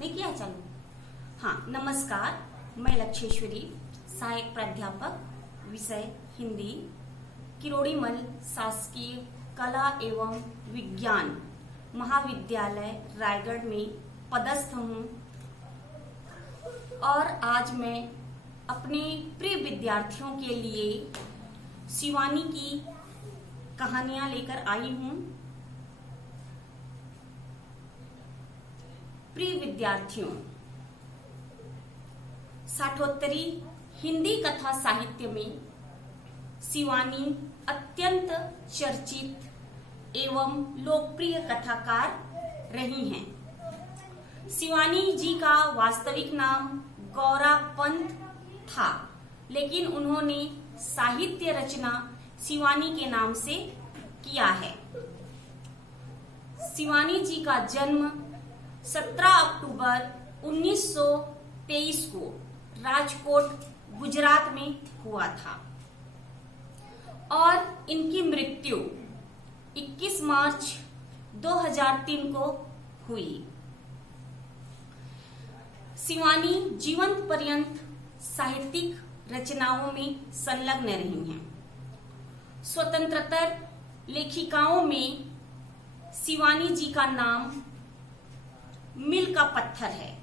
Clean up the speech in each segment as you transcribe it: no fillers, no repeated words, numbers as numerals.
लेके आ चलो। हाँ, नमस्कार। मैं लक्षेश्वरी, सहायक प्राध्यापक, विषय हिंदी, किरोड़ीमल शासकीय कला एवं विज्ञान महाविद्यालय रायगढ़ में पदस्थ हूँ। और आज मैं अपने प्रिय विद्यार्थियों के लिए शिवानी की कहानियां लेकर आई हूँ। प्रिय विद्यार्थियों, साठोत्तरी हिंदी कथा साहित्य में शिवानी अत्यंत चर्चित एवं लोकप्रिय कथाकार रही हैं। शिवानी जी का वास्तविक नाम गौरा पंत था, लेकिन उन्होंने साहित्य रचना शिवानी के नाम से किया है। शिवानी जी का जन्म 17 अक्टूबर 1923 को राजकोट, गुजरात में हुआ था और इनकी मृत्यु 21 मार्च 2003 को हुई। शिवानी जीवंत पर्यंत साहित्यिक रचनाओं में संलग्न रही हैं। स्वतंत्रतर लेखिकाओं में शिवानी जी का नाम मील का पत्थर है,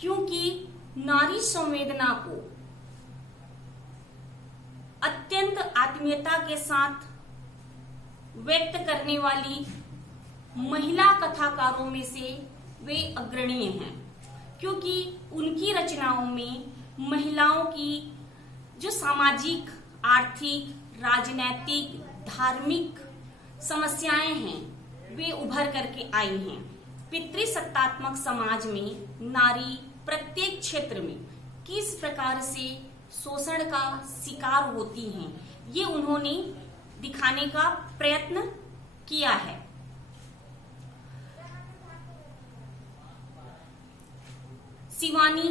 क्योंकि नारी संवेदना को अत्यंत आत्मीयता के साथ व्यक्त करने वाली महिला कथाकारों में से वे अग्रणीय हैं, क्योंकि उनकी रचनाओं में महिलाओं की जो सामाजिक, आर्थिक, राजनैतिक, धार्मिक समस्याएं हैं वे उभर करके आई हैं। पितृसत्तात्मक समाज में नारी प्रत्येक क्षेत्र में किस प्रकार से शोषण का शिकार होती हैं, ये उन्होंने दिखाने का प्रयत्न किया है। शिवानी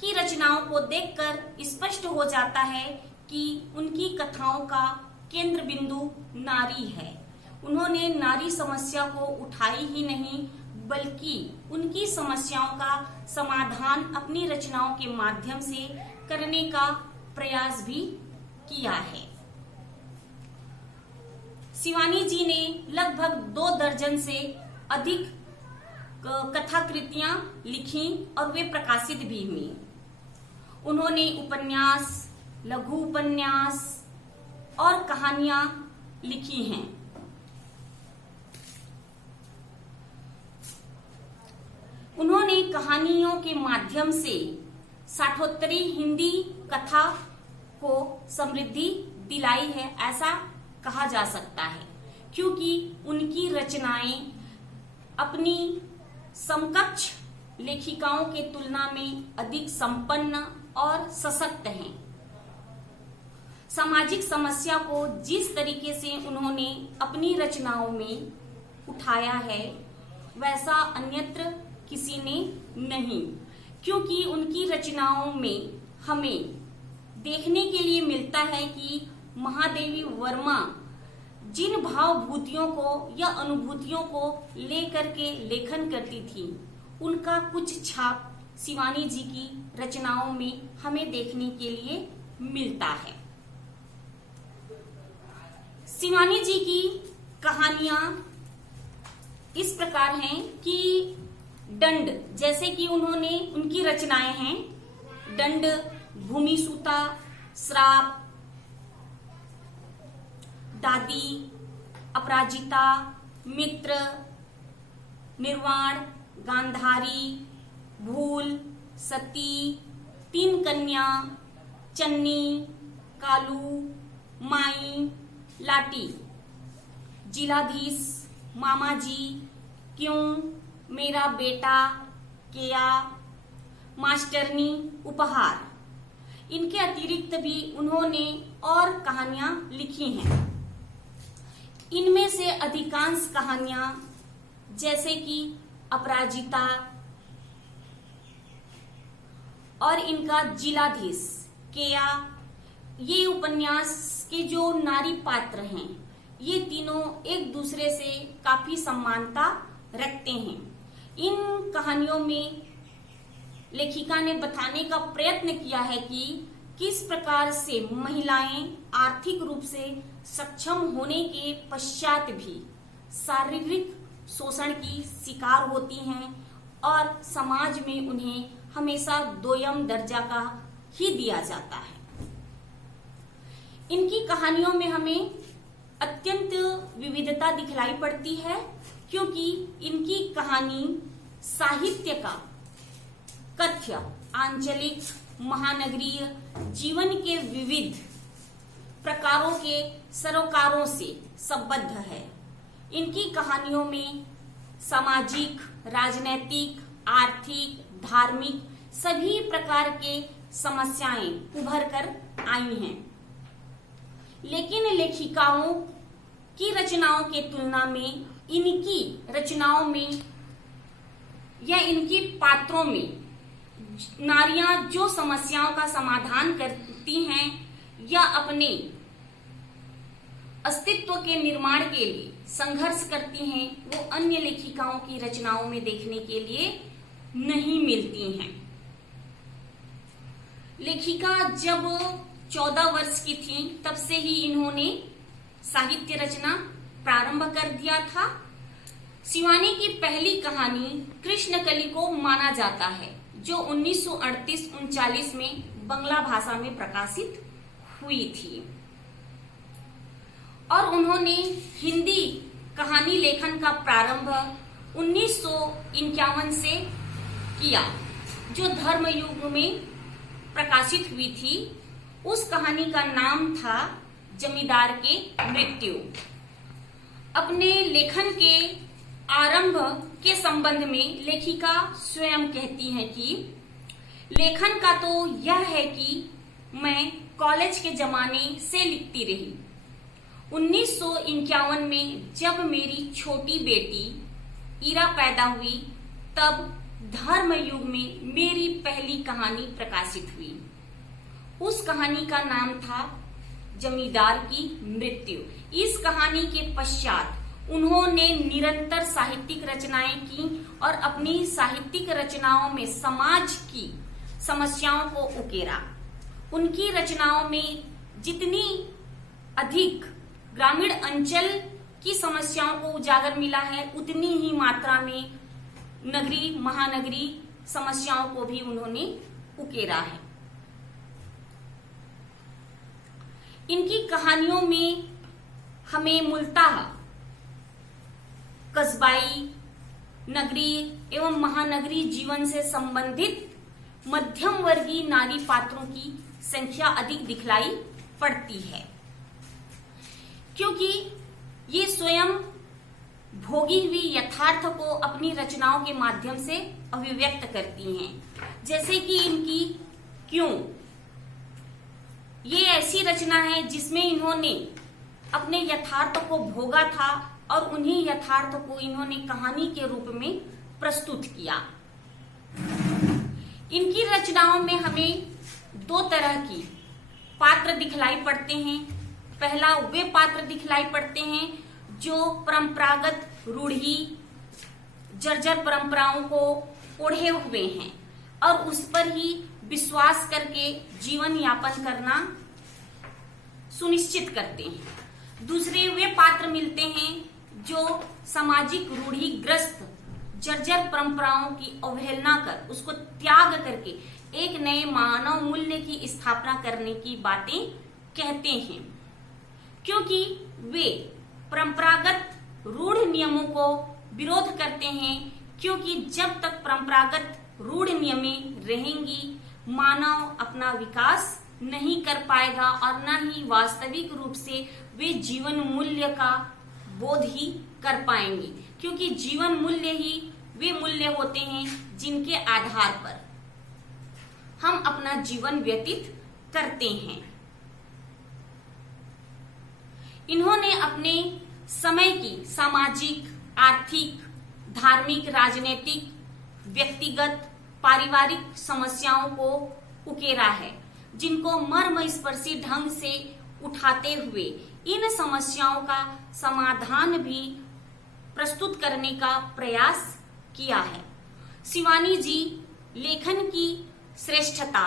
की रचनाओं को देखकर स्पष्ट हो जाता है कि उनकी कथाओं का केंद्र बिंदु नारी है। उन्होंने नारी समस्या को उठाई ही नहीं, बल्कि उनकी समस्याओं का समाधान अपनी रचनाओं के माध्यम से करने का प्रयास भी किया है। शिवानी जी ने लगभग 2 दर्जन से अधिक कथाकृतियां लिखी और वे प्रकाशित भी हुई। उन्होंने उपन्यास, लघु उपन्यास और कहानियां लिखी हैं। उन्होंने कहानियों के माध्यम से साठोत्तरी हिंदी कथा को समृद्धि दिलाई है, ऐसा कहा जा सकता है, क्योंकि उनकी रचनाएं अपनी समकक्ष लेखिकाओं के तुलना में अधिक संपन्न और सशक्त हैं। सामाजिक समस्या को जिस तरीके से उन्होंने अपनी रचनाओं में उठाया है, वैसा अन्यत्र किसी ने नहीं, क्योंकि उनकी रचनाओं में हमें देखने के लिए मिलता है कि महादेवी वर्मा जिन भावभूतियों को या अनुभूतियों को लेकर के लेखन करती थी, उनका कुछ छाप शिवानी जी की रचनाओं में हमें देखने के लिए मिलता है। शिवानी जी की कहानियां इस प्रकार हैं कि दंड, जैसे कि उन्होंने उनकी रचनाएं हैं दंड, भूमि सूता, श्राप, दादी, अपराजिता, मित्र, निर्वाण, गांधारी, भूल, सती, 3 कन्या, चन्नी, कालू, माई, लाटी, जिलाधीश, मामाजी, क्यों, मेरा बेटा, केया, मास्टरनी, उपहार। इनके अतिरिक्त भी उन्होंने और कहानियां लिखी हैं। इनमें से अधिकांश कहानियां, जैसे कि अपराजिता और इनका जिलाधीश, केया, ये उपन्यास के जो नारी पात्र हैं, ये तीनों एक दूसरे से काफी समानता रखते हैं। इन कहानियों में लेखिका ने बताने का प्रयत्न किया है कि किस प्रकार से महिलाएं आर्थिक रूप से सक्षम होने के पश्चात भी शारीरिक शोषण की शिकार होती हैं और समाज में उन्हें हमेशा दोयम दर्जा का ही दिया जाता है। इनकी कहानियों में हमें अत्यंत विविधता दिखलाई पड़ती है, क्योंकि इनकी कहानी साहित्य का कथ्य, आंचलिक, महानगरीय जीवन के विविध प्रकारों के सरोकारों से संबद्ध है। इनकी कहानियों में सामाजिक, राजनैतिक, आर्थिक, धार्मिक सभी प्रकार के समस्याएं उभर कर आई हैं। लेकिन लेखिकाओं की रचनाओं के तुलना में इनकी रचनाओं में या इनकी पात्रों में नारियां जो समस्याओं का समाधान करती हैं या अपने अस्तित्व के निर्माण के लिए संघर्ष करती हैं, वो अन्य लेखिकाओं की रचनाओं में देखने के लिए नहीं मिलती हैं। लेखिका जब 14 वर्ष की थी तब से ही इन्होंने साहित्य रचना प्रारंभ कर दिया था। शिवानी की पहली कहानी कृष्णकली को माना जाता है, जो 1938-39 में बंगला भाषा में प्रकाशित हुई थी, और उन्होंने हिंदी कहानी लेखन का प्रारंभ 1951 से किया, जो धर्मयुग में प्रकाशित हुई थी। उस कहानी का नाम था जमींदार के मृत्यु। अपने लेखन के आरंभ के संबंध में लेखिका स्वयं कहती हैं कि लेखन का तो यह है कि मैं कॉलेज के जमाने से लिखती रही। 1951 में जब मेरी छोटी बेटी ईरा पैदा हुई, तब धर्मयुग में मेरी पहली कहानी प्रकाशित हुई। उस कहानी का नाम था जमींदार की मृत्यु। इस कहानी के पश्चात उन्होंने निरंतर साहित्यिक रचनाएं की और अपनी साहित्यिक रचनाओं में समाज की समस्याओं को उकेरा। उनकी रचनाओं में जितनी अधिक ग्रामीण अंचल की समस्याओं को उजागर मिला है, उतनी ही मात्रा में नगरी, महानगरी समस्याओं को भी उन्होंने उकेरा है। इनकी कहानियों में हमें मूलतः कस्बाई, नगरीय एवं महानगरी जीवन से संबंधित मध्यम वर्गीय नारी पात्रों की संख्या अधिक दिखलाई पड़ती है, क्योंकि ये स्वयं भोगी हुई यथार्थ को अपनी रचनाओं के माध्यम से अभिव्यक्त करती हैं। जैसे कि इनकी क्यों, ये ऐसी रचना है जिसमें इन्होंने अपने यथार्थ को भोगा था और उन्हीं यथार्थ को इन्होंने कहानी के रूप में प्रस्तुत किया। इनकी रचनाओं में हमें दो तरह की पात्र दिखलाई पड़ते हैं। पहला वे पात्र दिखलाई पड़ते हैं जो परंपरागत रूढ़ी, जर्जर परंपराओं को ओढ़े हुए हैं और उस पर ही विश्वास करके जीवन यापन करना सुनिश्चित करते हैं। दूसरे वे पात्र मिलते हैं जो सामाजिक रूढ़िग्रस्त जर्जर परंपराओं की अवहेलना कर, उसको त्याग करके एक नए मानव मूल्य की स्थापना करने की बातें कहते हैं, क्योंकि वे परंपरागत रूढ़ नियमों को विरोध करते हैं। क्योंकि जब तक परंपरागत रूढ़ नियमें रहेंगी, मानव अपना विकास नहीं कर पाएगा और न ही वास्तविक रूप से वे जीवन मूल्य का बोध ही कर पाएंगे, क्योंकि जीवन मूल्य ही वे मूल्य होते हैं जिनके आधार पर हम अपना जीवन व्यतीत करते हैं। इन्होंने अपने समय की सामाजिक, आर्थिक, धार्मिक, राजनीतिक, व्यक्तिगत, पारिवारिक समस्याओं को उकेरा है, जिनको मर्मस्पर्शी ढंग से उठाते हुए इन समस्याओं का समाधान भी प्रस्तुत करने का प्रयास किया है। शिवानी जी लेखन की श्रेष्ठता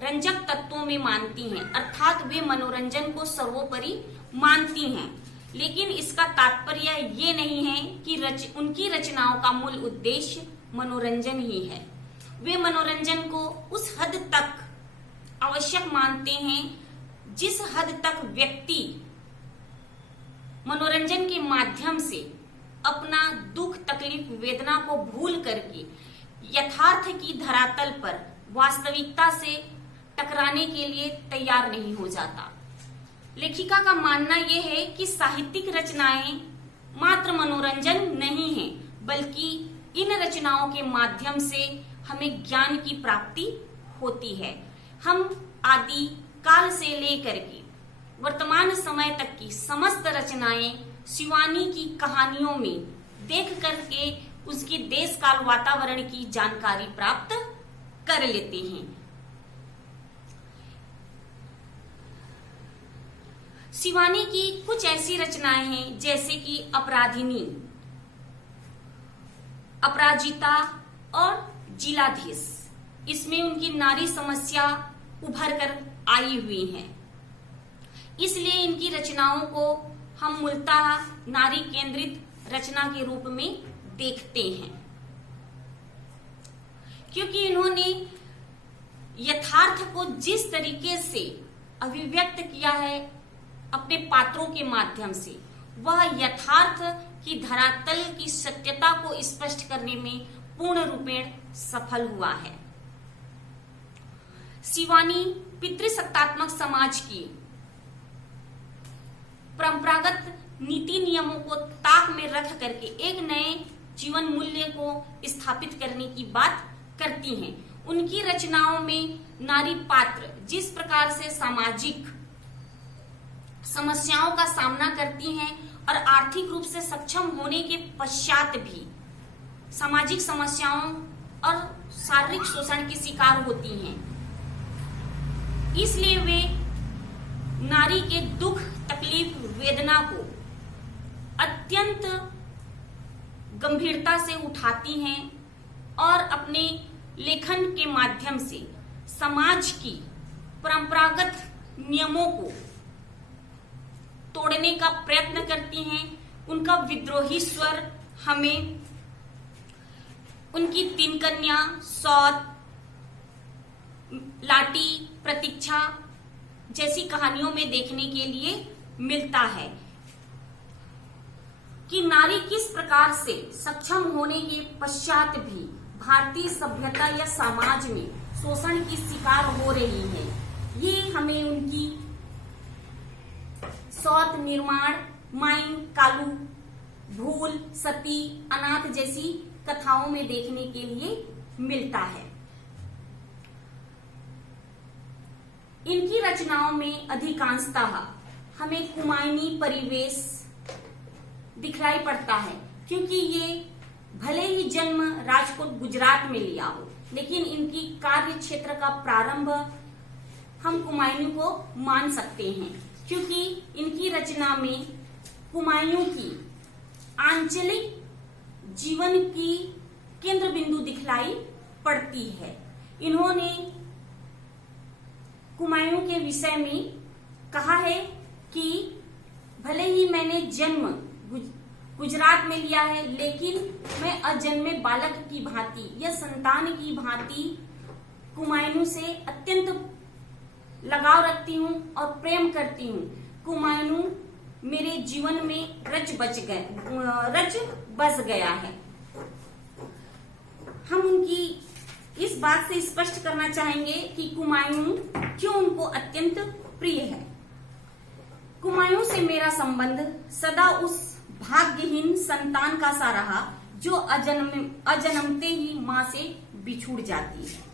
रंजक तत्वों में मानती हैं, अर्थात वे मनोरंजन को सर्वोपरि मानती हैं। लेकिन इसका तात्पर्य ये नहीं है कि उनकी रचनाओं का मूल उद्देश्य मनोरंजन ही है। वे मनोरंजन को उस हद तक आवश्यक मानते हैं जिस हद तक व्यक्ति मनोरंजन के माध्यम से अपना दुख, तकलीफ, वेदना को भूल करके यथार्थ की धरातल पर वास्तविकता से टकराने के लिए तैयार नहीं हो जाता। लेखिका का मानना यह है कि साहित्यिक रचनाएं मात्र मनोरंजन नहीं है, बल्कि इन रचनाओं के माध्यम से हमें ज्ञान की प्राप्ति होती है। हम आदि काल से लेकर के वर्तमान समय तक की समस्त रचनाएं शिवानी की कहानियों में देख करके उसकी देश काल वातावरण की जानकारी प्राप्त कर लेते हैं। शिवानी की कुछ ऐसी रचनाएं हैं जैसे कि अपराधिनी, अपराजिता और जिलाधीश। इसमें उनकी नारी समस्या उभर कर आई हुई है, इसलिए इनकी रचनाओं को हम मूलतः नारी केंद्रित रचना के रूप में देखते हैं, क्योंकि इन्होंने यथार्थ को जिस तरीके से अभिव्यक्त किया है अपने पात्रों के माध्यम से, वह यथार्थ की धरातल की सत्यता को स्पष्ट करने में पूर्ण रूपेण सफल हुआ है। शिवानी पितृसत्तात्मक समाज की परंपरागत नीति नियमों को ताक में रख करके एक नए जीवन मूल्य को स्थापित करने की बात करती हैं। उनकी रचनाओं में नारी पात्र जिस प्रकार से सामाजिक समस्याओं का सामना करती हैं और आर्थिक रूप से सक्षम होने के पश्चात भी सामाजिक समस्याओं और शारीरिक शोषण की शिकार होती हैं, इसलिए वे नारी के दुख, तकलीफ, वेदना को अत्यंत गंभीरता से उठाती हैं और अपने लेखन के माध्यम से समाज की परंपरागत नियमों को तोड़ने का प्रयत्न करती हैं। उनका विद्रोही स्वर हमें उनकी तीन कन्या, सौत, लाटी, प्रतीक्षा जैसी कहानियों में देखने के लिए मिलता है कि नारी किस प्रकार से सक्षम होने के पश्चात भी भारतीय सभ्यता या समाज में शोषण की शिकार हो रही है। ये हमें उनकी सौत, निर्माण, माइन, कालू, भूल, सती, अनाथ जैसी कथाओं में देखने के लिए मिलता है। इनकी रचनाओं में अधिकांशतः हमें कुमायूनी परिवेश दिखलाई पड़ता है, क्योंकि ये भले ही जन्म राजकोट गुजरात में लिया हो, लेकिन इनकी कार्य क्षेत्र का प्रारंभ हम कुमायूं को मान सकते हैं, क्योंकि इनकी रचना में कुमायूं की आंचलिक जीवन की केंद्र बिंदु दिखलाई पड़ती है। इन्होंने कुमायूं के विषय में कहा है कि भले ही मैंने जन्म गुजरात में लिया है, लेकिन मैं अजन्मे बालक की भांति या संतान की भांति कुमायूं से अत्यंत लगाव रखती हूँ और प्रेम करती हूँ। कुमायूं मेरे जीवन में रच बस गया है। हम उनकी इस बात से स्पष्ट करना चाहेंगे कि कुमायूं क्यों उनको अत्यंत प्रिय है। कुमायूं से मेरा संबंध सदा उस भाग्यहीन संतान का सा रहा जो अजन्मते ही मां से बिछुड़ जाती है।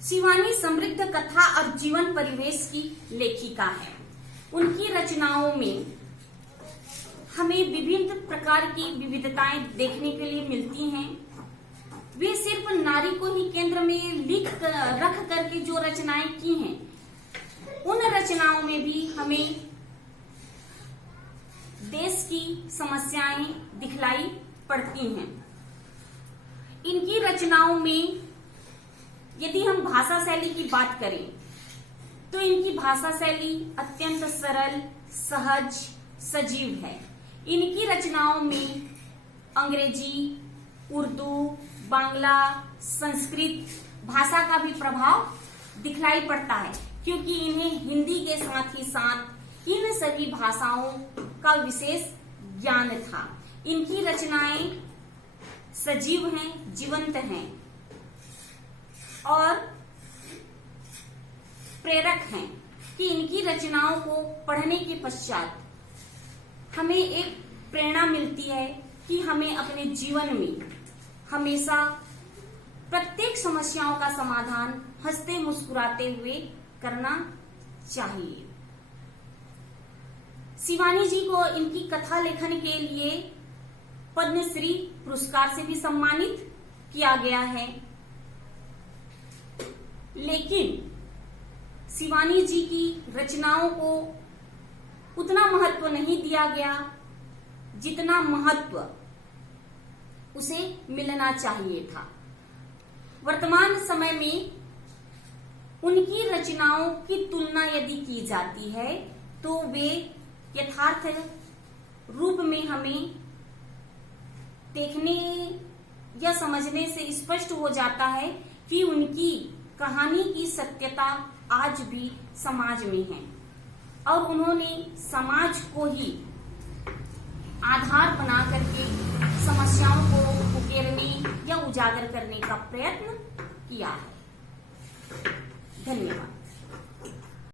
शिवानी समृद्ध कथा और जीवन परिवेश की लेखिका है। उनकी रचनाओं में हमें विभिन्न प्रकार की विविधताएं देखने के लिए मिलती हैं। वे सिर्फ नारी को ही केंद्र में रख करके जो रचनाएं की हैं, उन रचनाओं में भी हमें देश की समस्याएं दिखलाई पड़ती हैं। इनकी रचनाओं में यदि हम भाषा शैली की बात करें तो इनकी भाषा शैली अत्यंत सरल, सहज, सजीव है। इनकी रचनाओं में अंग्रेजी, उर्दू, बांग्ला, संस्कृत भाषा का भी प्रभाव दिखलाई पड़ता है, क्योंकि इन्हें हिंदी के साथ ही साथ इन सभी भाषाओं का विशेष ज्ञान था। इनकी रचनाएं सजीव हैं, जीवंत हैं और प्रेरक हैं कि इनकी रचनाओं को पढ़ने के पश्चात हमें एक प्रेरणा मिलती है कि हमें अपने जीवन में हमेशा प्रत्येक समस्याओं का समाधान हंसते मुस्कुराते हुए करना चाहिए। शिवानी जी को इनकी कथा लेखन के लिए पद्मश्री पुरस्कार से भी सम्मानित किया गया है, लेकिन शिवानी जी की रचनाओं को उतना महत्व नहीं दिया गया जितना महत्व उसे मिलना चाहिए था। वर्तमान समय में उनकी रचनाओं की तुलना यदि की जाती है तो वे यथार्थ रूप में हमें देखने या समझने से स्पष्ट हो जाता है कि उनकी कहानी की सत्यता आज भी समाज में है और उन्होंने समाज को ही आधार बना करके समस्याओं को उकेरने या उजागर करने का प्रयत्न किया है। धन्यवाद।